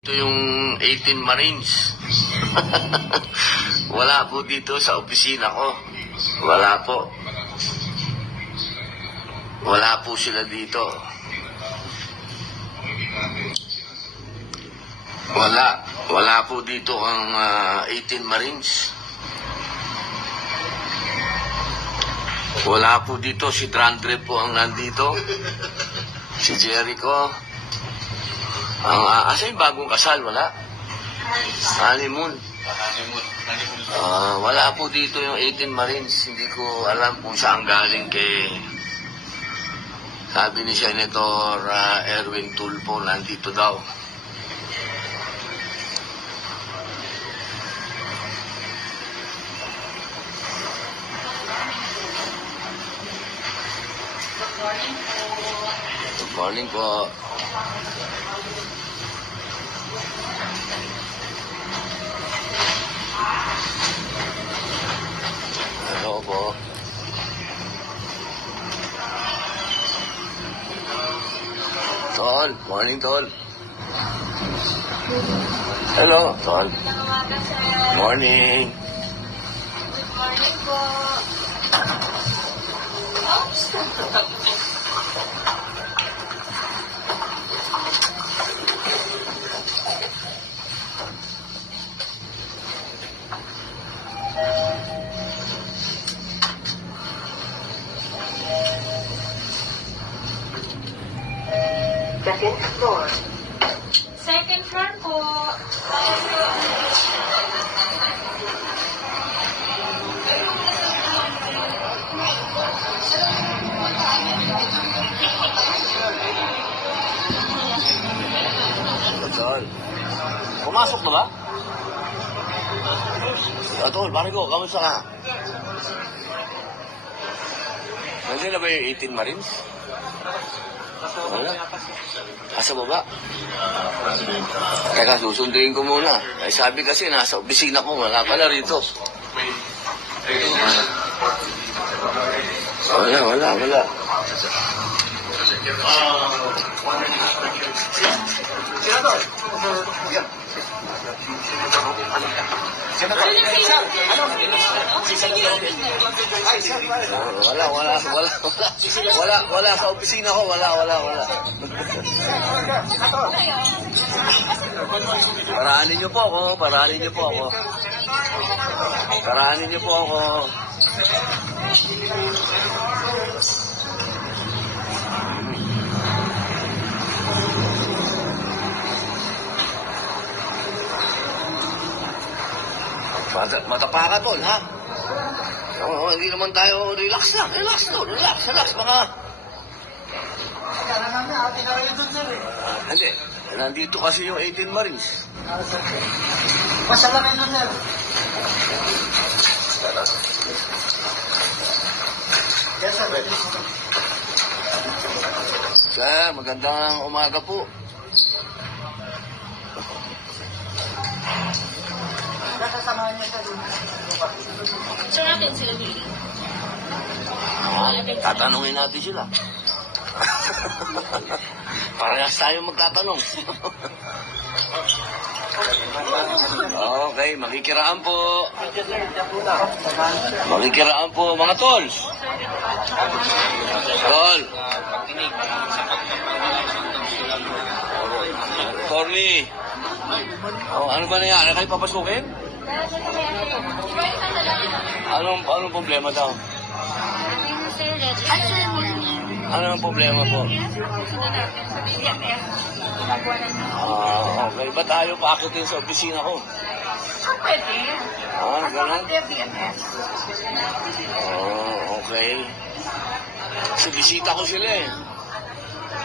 Ito yung 18 Marines. Wala po dito sa opisina ko. Wala po. Wala po sila dito. Wala po dito ang 18 Marines. Wala po dito. Si Drandre po ang nandito. Si Jericho. Asa yung bagong kasal? Wala. Honeymoon. Wala po dito yung 18 Marines. Hindi ko alam kung saan galing kay... Sabi ni Senator Erwin Tulfo, nandito daw. Good morning po. Hello po. Tol, morning Tol. Hello, Tol. Morning. Good morning po. Second floor. Second floor po. Tol. Pumasok na ba? Tol, pare ko, kamusta ka? Nandiyan na ba yung 18 Marines? Wala. Asa baba? Teka, susunduin ko muna. Ay sabi kasi, nasa opisina ko, wala pala rito. Wala. Wala sa opisina ko, wala. Parahanin niyo po ako. Matapa ka, Tol, ha? Hindi naman tayo, relax. Baka... Hindi. Nandito kasi yung 18 Marines. Pasalamin doon, sir. Yes, sir. Sir, magandang umaga po. Sasamahan niyo sa doon. Saan natin sila dito? Tatanungin natin sila. Parehas tayo magtatanong. Okay, makikiraan po. Mga tol. Torny. Ano ba nangyari? Kayo papasukin? Anong problema daw? Ano ang problema po? Okay. Ba't tayo paakitin sa opisina ko? Pwede. Ganun? BMS. Okay. Kasi bisita ko sila eh.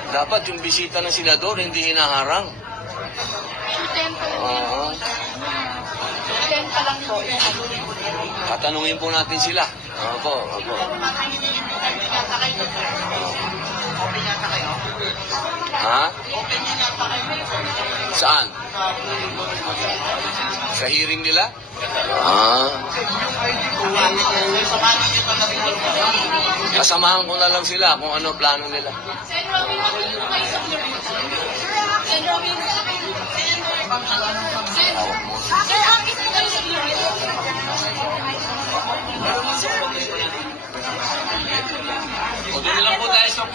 Dapat yung bisita ng senador hindi hinaharang. Tempo lang po. Tatanungin po natin sila. Opo. Ha? Saan? Sa hearing nila? Kasamahan ko na lang sila kung ano plano nila. Sen Robin, ako yung kayo sa Sen Robin,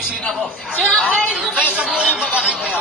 opisina ko. Sir, okay. Kaya sa buhay ba bakit kaya?